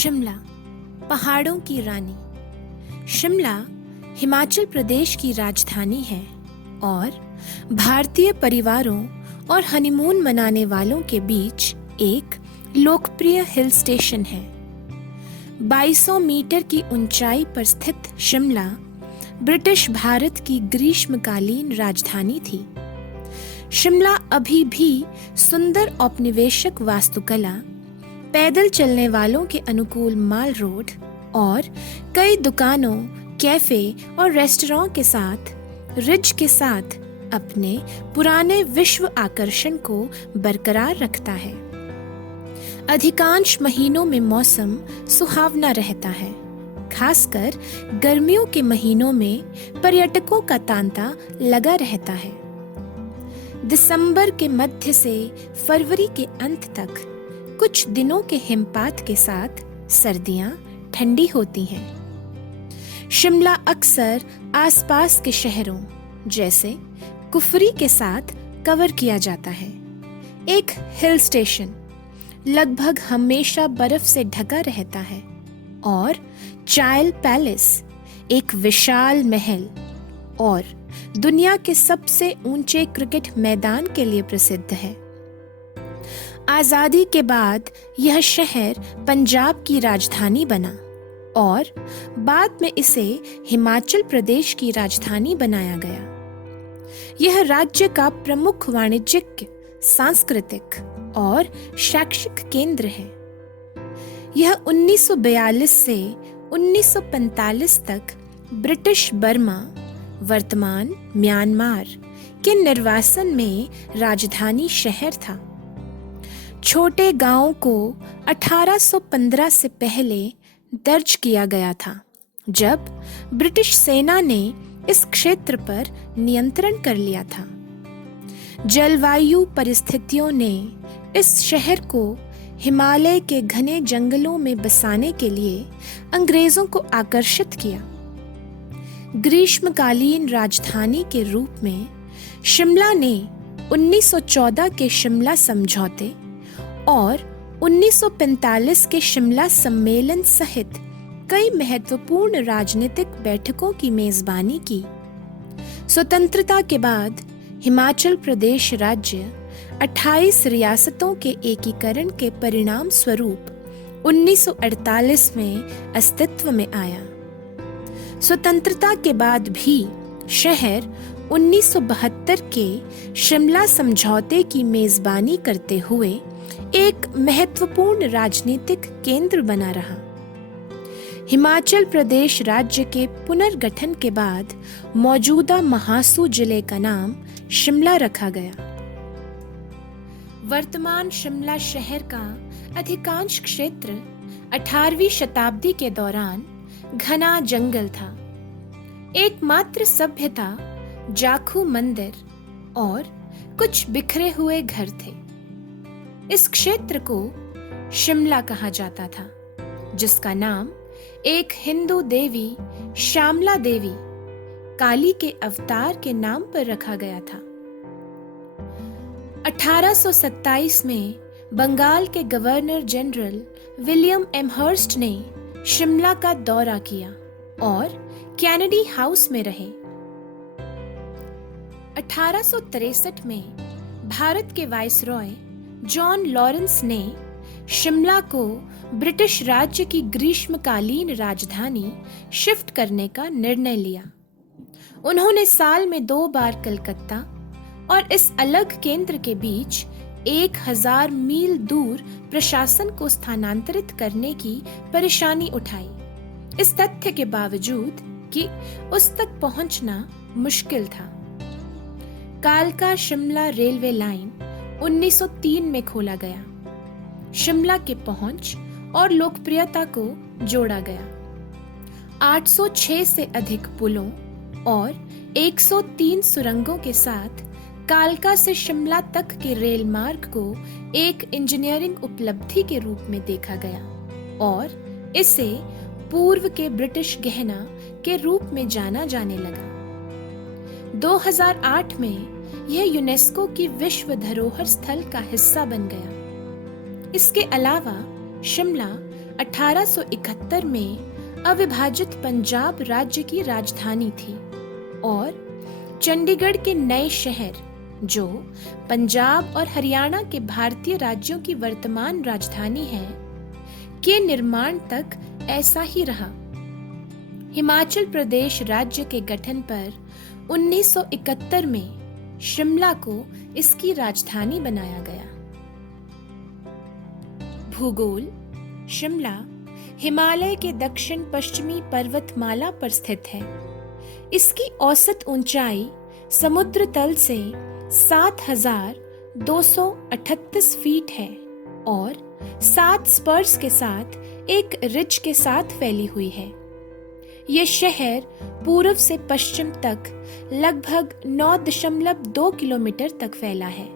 शिमला, पहाड़ों की रानी। शिमला हिमाचल प्रदेश की राजधानी है और भारतीय परिवारों और हनीमून मनाने वालों के बीच एक लोकप्रिय हिल स्टेशन है। 2200 मीटर की ऊंचाई पर स्थित शिमला ब्रिटिश भारत की ग्रीष्मकालीन राजधानी थी। शिमला अभी भी सुंदर औपनिवेशिक वास्तुकला, पैदल चलने वालों के अनुकूल माल रोड और कई दुकानों, कैफे और रेस्टोरेंट के साथ रिज के साथ अपने पुराने विश्व आकर्षण को बरकरार रखता है। अधिकांश महीनों में मौसम सुहावना रहता है। खासकर गर्मियों के महीनों में पर्यटकों का तांता लगा रहता है। दिसंबर के मध्य से फरवरी के अंत तक कुछ दिनों के हिमपात के साथ सर्दियां ठंडी होती हैं। शिमला अक्सर आसपास के शहरों जैसे कुफरी के साथ कवर किया जाता है। एक हिल स्टेशन लगभग हमेशा बर्फ से ढका रहता है और चायल पैलेस एक विशाल महल और दुनिया के सबसे ऊंचे क्रिकेट मैदान के लिए प्रसिद्ध है। आजादी के बाद यह शहर पंजाब की राजधानी बना और बाद में इसे हिमाचल प्रदेश की राजधानी बनाया गया। यह राज्य का प्रमुख वाणिज्यिक, सांस्कृतिक और शैक्षिक केंद्र है। यह 1942 से 1945 तक ब्रिटिश बर्मा, वर्तमान म्यांमार के निर्वासन में राजधानी शहर था। छोटे गांवों को 1815 से पहले दर्ज किया गया था, जब ब्रिटिश सेना ने इस क्षेत्र पर नियंत्रण कर लिया था। जलवायु परिस्थितियों ने इस शहर को हिमालय के घने जंगलों में बसाने के लिए अंग्रेजों को आकर्षित किया। ग्रीष्मकालीन राजधानी के रूप में शिमला ने 1914 के शिमला समझौते और 1945 के शिमला सम्मेलन सहित कई महत्वपूर्ण राजनीतिक बैठकों की मेजबानी की। स्वतंत्रता के बाद हिमाचल प्रदेश राज्य 28 रियासतों के एकीकरण के परिणाम स्वरूप 1948 में अस्तित्व में आया। स्वतंत्रता के बाद भी शहर 1972 के शिमला समझौते की मेजबानी करते हुए एक महत्वपूर्ण राजनीतिक केंद्र बना रहा। हिमाचल प्रदेश राज्य के पुनर्गठन के बाद मौजूदा महासू जिले का नाम शिमला रखा गया। वर्तमान शिमला शहर का अधिकांश क्षेत्र 18वीं शताब्दी के दौरान घना जंगल था। एकमात्र सभ्यता जाखू मंदिर और कुछ बिखरे हुए घर थे। इस क्षेत्र को शिमला कहा जाता था, जिसका नाम एक हिंदू देवी श्यामला देवी, काली के अवतार के नाम पर रखा गया था। 1827 में बंगाल के गवर्नर जनरल विलियम एमहर्स्ट ने शिमला का दौरा किया और कैनेडी हाउस में रहे। 1863 में भारत के वाइसरॉय जॉन लॉरेंस ने शिमला को ब्रिटिश राज्य की ग्रीष्मकालीन राजधानी शिफ्ट करने का निर्णय लिया। उन्होंने साल में 2 बार कलकत्ता और इस अलग केंद्र के बीच 1000 मील दूर प्रशासन को स्थानांतरित करने की परेशानी उठाई, इस तथ्य के बावजूद कि उस तक पहुंचना मुश्किल था। कालका शिमला रेलवे लाइन 1903 में खोला गया। शिमला के पहुंच और लोकप्रियता को जोड़ा गया। 806 से अधिक पुलों और 103 सुरंगों के साथ कालका से शिमला तक के रेल मार्ग को एक इंजीनियरिंग उपलब्धि के रूप में देखा गया और इसे पूर्व के ब्रिटिश गहना के रूप में जाना जाने लगा। 2008 में यह यूनेस्को की विश्व धरोहर स्थल का हिस्सा बन गया। इसके अलावा शिमला 1871 में अविभाजित पंजाब राज्य की राजधानी थी और चंडीगढ़ के नए शहर, जो पंजाब और हरियाणा के भारतीय राज्यों की वर्तमान राजधानी है, के निर्माण तक ऐसा ही रहा। हिमाचल प्रदेश राज्य के गठन पर 1971 में शिमला को इसकी राजधानी बनाया गया। भूगोल: शिमला हिमालय के दक्षिण पश्चिमी पर्वतमाला पर स्थित है। इसकी औसत ऊंचाई समुद्र तल से 7,238 फीट है और 7 स्पर्स के साथ एक रिज के साथ फैली हुई है। ये शहर पूर्व से पश्चिम तक लगभग 9.2 किलोमीटर तक फैला है।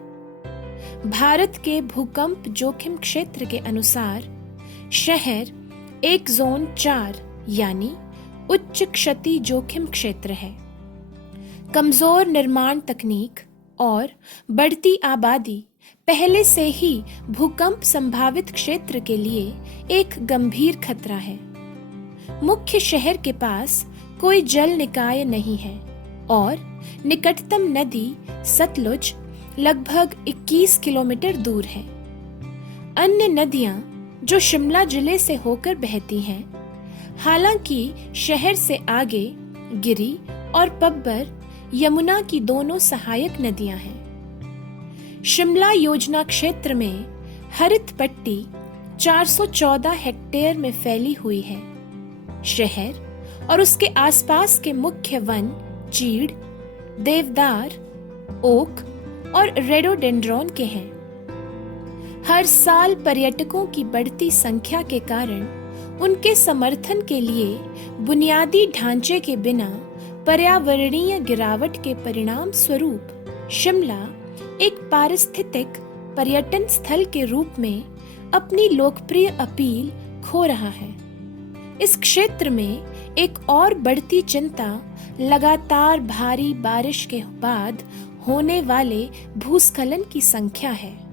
भारत के भूकंप जोखिम क्षेत्र के अनुसार शहर एक जोन 4 यानी उच्च क्षति जोखिम क्षेत्र है। कमजोर निर्माण तकनीक और बढ़ती आबादी पहले से ही भूकंप संभावित क्षेत्र के लिए एक गंभीर खतरा है। मुख्य शहर के पास कोई जल निकाय नहीं है और निकटतम नदी सतलुज लगभग 21 किलोमीटर दूर है। अन्य नदियां जो शिमला जिले से होकर बहती हैं, हालांकि शहर से आगे गिरी और पब्बर यमुना की दोनों सहायक नदियां हैं। शिमला योजना क्षेत्र में हरित पट्टी 414 हेक्टेयर में फैली हुई है। शहर और उसके आसपास के मुख्य वन चीड़, देवदार, ओक और रेडोडेंड्रॉन के हैं। हर साल पर्यटकों की बढ़ती संख्या के कारण उनके समर्थन के लिए बुनियादी ढांचे के बिना पर्यावरणीय गिरावट के परिणाम स्वरूप शिमला एक पारिस्थितिक पर्यटन स्थल के रूप में अपनी लोकप्रिय अपील खो रहा है। इस क्षेत्र में एक और बढ़ती चिंता लगातार भारी बारिश के बाद होने वाले भूस्खलन की संख्या है।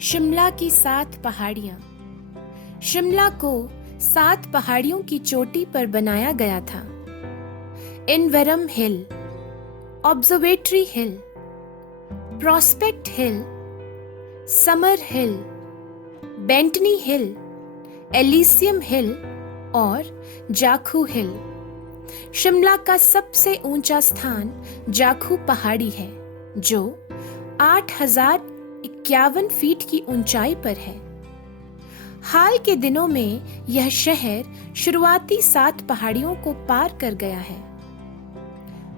शिमला की 7 पहाड़ियां। शिमला को 7 पहाड़ियों की चोटी पर बनाया गया था। इनवेरम हिल, ऑब्जर्वेटरी हिल, प्रॉस्पेक्ट हिल, समर हिल, बेंटनी हिल, एलिसियम हिल और जाखू हिल। शिमला का सबसे ऊंचा स्थान जाखू पहाड़ी है, जो 8,051 फीट की ऊंचाई पर है। हाल के दिनों में यह शहर शुरुआती 7 पहाड़ियों को पार कर गया है।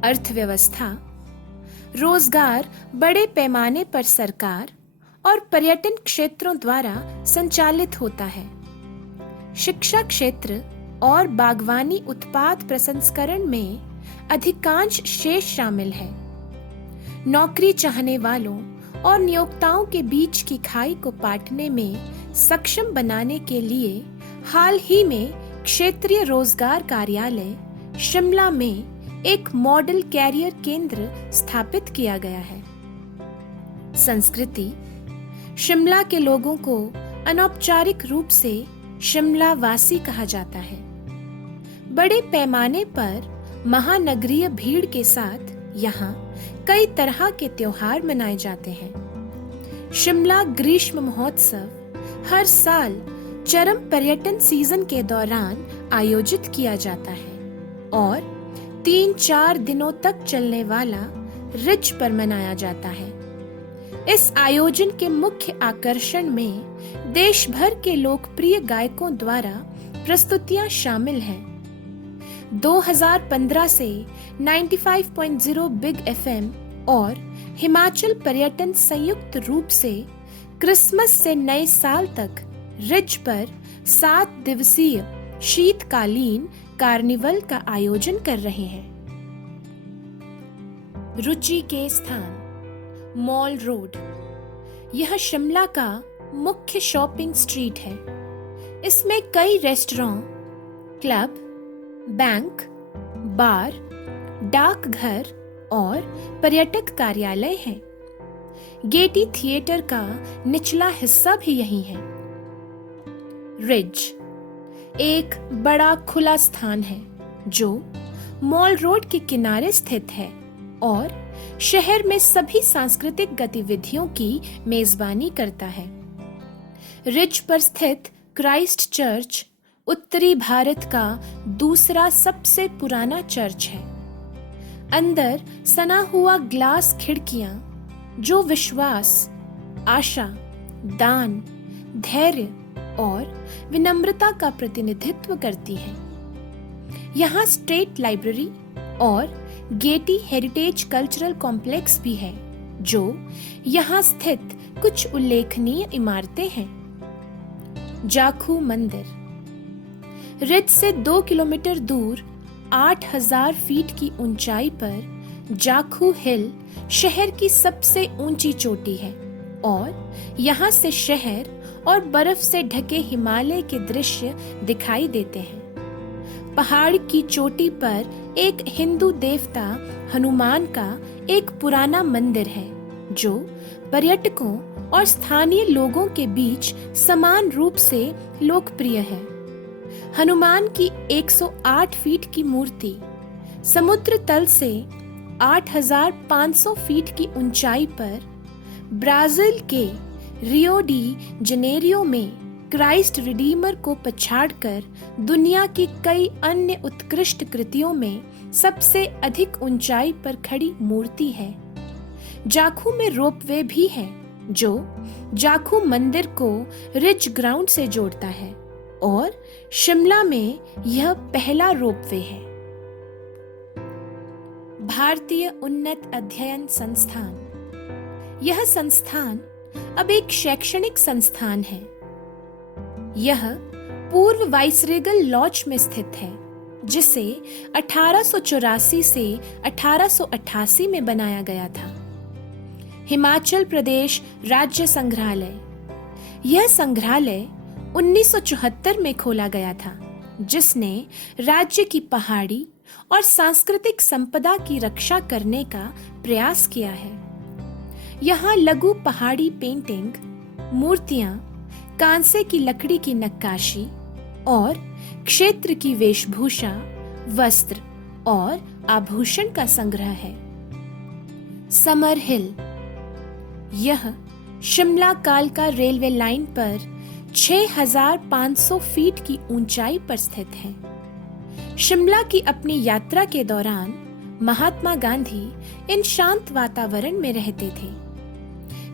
अर्थव्यवस्था: रोजगार बड़े पैमाने पर सरकार और पर्यटन क्षेत्रों द्वारा संचालित होता है। शिक्षा क्षेत्र और बागवानी उत्पाद प्रसंस्करण में अधिकांश शेष शामिल है। नौकरी चाहने वालों और नियोक्ताओं के बीच की खाई को पाटने में सक्षम बनाने के लिए हाल ही में क्षेत्रीय रोजगार कार्यालय शिमला में एक मॉडल कैरियर केंद्र स्थापित किया गया है। संस्कृति: शिमला के लोगों को अनौपचारिक रूप से शिमला वासी कहा जाता है। बड़े पैमाने पर महानगरीय भीड़ के साथ यहाँ कई तरह के त्योहार मनाए जाते हैं। शिमला ग्रीष्म महोत्सव हर साल चरम पर्यटन सीजन के दौरान आयोजित किया जाता है और 3-4 दिनों तक चलने वाला रिज पर मनाया जाता है। इस आयोजन के मुख्य आकर्षण में देश भर के लोकप्रिय गायकों द्वारा प्रस्तुतियां शामिल हैं। 2015 से 95.0 बिग एफएम और हिमाचल पर्यटन संयुक्त रूप से क्रिसमस से नए साल तक रिज पर 7 दिवसीय शीतकालीन कार्निवल का आयोजन कर रहे हैं। रुचि के स्थान: मॉल रोड। यह शिमला का मुख्य शॉपिंग स्ट्रीट है। इसमें कई रेस्टोरेंट, क्लब, बैंक, बार, डाकघर और पर्यटक कार्यालय हैं। गेटी थिएटर का निचला हिस्सा भी यही है। रिज एक बड़ा खुला स्थान है जो मॉल रोड के किनारे स्थित है और शहर में सभी सांस्कृतिक गतिविधियों की मेजबानी करता है। रिज पर स्थित क्राइस्ट चर्च उत्तरी भारत का दूसरा सबसे पुराना चर्च है। अंदर सना हुआ ग्लास खिड़कियां जो विश्वास, आशा, दान, धैर्य और विनम्रता का प्रतिनिधित्व करती हैं। यहाँ स्टेट लाइब्रेरी और गेटी हेरिटेज कल्चरल कॉम्प्लेक्स भी है जो यहाँ स्थित कुछ उल्लेखनीय इमारतें हैं। जाखू मंदिर रिज से 2 किलोमीटर दूर 8000 फीट की ऊंचाई पर जाखू हिल शहर की सबसे ऊंची चोटी है और यहाँ से शहर और बर्फ से ढके हिमालय के दृश्य दिखाई देते हैं। पहाड़ की चोटी पर एक हिंदू देवता हनुमान का एक पुराना मंदिर है जो पर्यटकों और स्थानीय लोगों के बीच समान रूप से लोकप्रिय है। हनुमान की 108 फीट की मूर्ति समुद्र तल से 8500 फीट की ऊंचाई पर ब्राजील के रियो डी जनेरियो में क्राइस्ट रिडीमर को पछाड़कर दुनिया की कई अन्य उत्कृष्ट कृतियों में सबसे अधिक ऊंचाई पर खड़ी मूर्ति है। जाखू में रोपवे भी है जो जाखू मंदिर को रिज ग्राउंड से जोड़ता है और शिमला में यह पहला रोपवे है। भारतीय उन्नत अध्ययन संस्थान यह संस्थान अब एक शैक्षणिक संस्थान है। यह पूर्व वाइसरेगल लॉज में स्थित है जिसे 1884 से 1888 में बनाया गया था। हिमाचल प्रदेश राज्य संग्रहालय यह संग्रहालय 1974 में खोला गया था जिसने राज्य की पहाड़ी और सांस्कृतिक संपदा की रक्षा करने का प्रयास किया है। यहाँ लघु पहाड़ी पेंटिंग, मूर्तियां, कांसे की लकड़ी की नक्काशी और क्षेत्र की वेशभूषा, वस्त्र और आभूषण का संग्रह है। समर हिल यह शिमला कालका रेलवे लाइन पर 6500 फीट की ऊंचाई पर स्थित है। शिमला की अपनी यात्रा के दौरान महात्मा गांधी इन शांत वातावरण में रहते थे।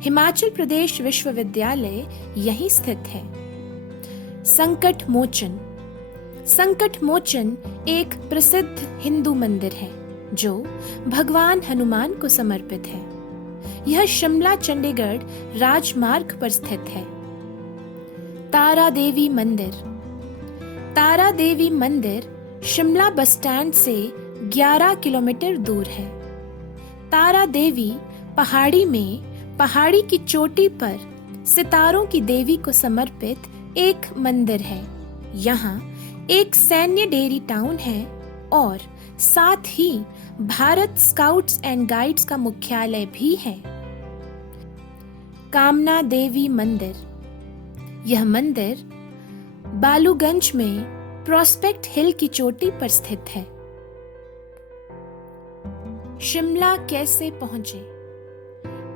हिमाचल प्रदेश विश्वविद्यालय यहीं स्थित है। संकट मोचन एक प्रसिद्ध हिंदू मंदिर है जो भगवान हनुमान को समर्पित है। यह शिमला चंडीगढ़ राजमार्ग पर स्थित है। तारा देवी मंदिर शिमला बस स्टैंड से 11 किलोमीटर दूर है। तारा देवी पहाड़ी की चोटी पर सितारों की देवी को समर्पित एक मंदिर है। यहाँ एक सैन्य डेयरी टाउन है और साथ ही भारत स्काउट्स एंड गाइड्स का मुख्यालय भी है। कामना देवी मंदिर यह मंदिर बालूगंज में प्रोस्पेक्ट हिल की चोटी पर स्थित है। शिमला कैसे पहुंचे?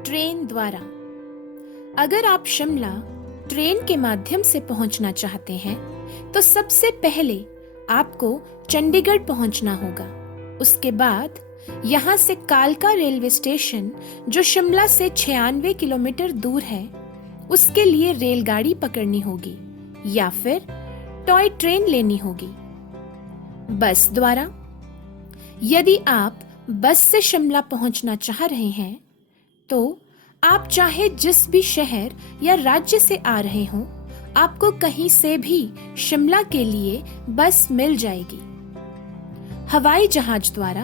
ट्रेन द्वारा। अगर आप शिमला ट्रेन के माध्यम से पहुंचना चाहते हैं तो सबसे पहले आपको चंडीगढ़ पहुंचना होगा। उसके बाद यहाँ से कालका रेलवे स्टेशन जो शिमला से 96 किलोमीटर दूर है उसके लिए रेलगाड़ी पकड़नी होगी या फिर टॉय ट्रेन लेनी होगी। बस द्वारा यदि आप बस से शिमला पहुंचना चाह रहे हैं तो आप चाहे जिस भी शहर या राज्य से आ रहे हों आपको कहीं से भी शिमला के लिए बस मिल जाएगी। हवाई जहाज द्वारा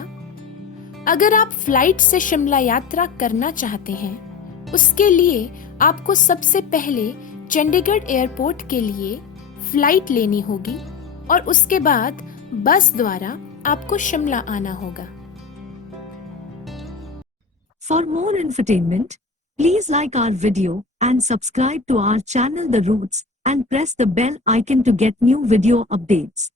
अगर आप फ्लाइट से शिमला यात्रा करना चाहते हैं उसके लिए आपको सबसे पहले चंडीगढ़ एयरपोर्ट के लिए फ्लाइट लेनी होगी और उसके बाद बस द्वारा आपको शिमला आना होगा। For more entertainment, please like our video and subscribe to our channel The Roots. and press the bell icon to get new video updates.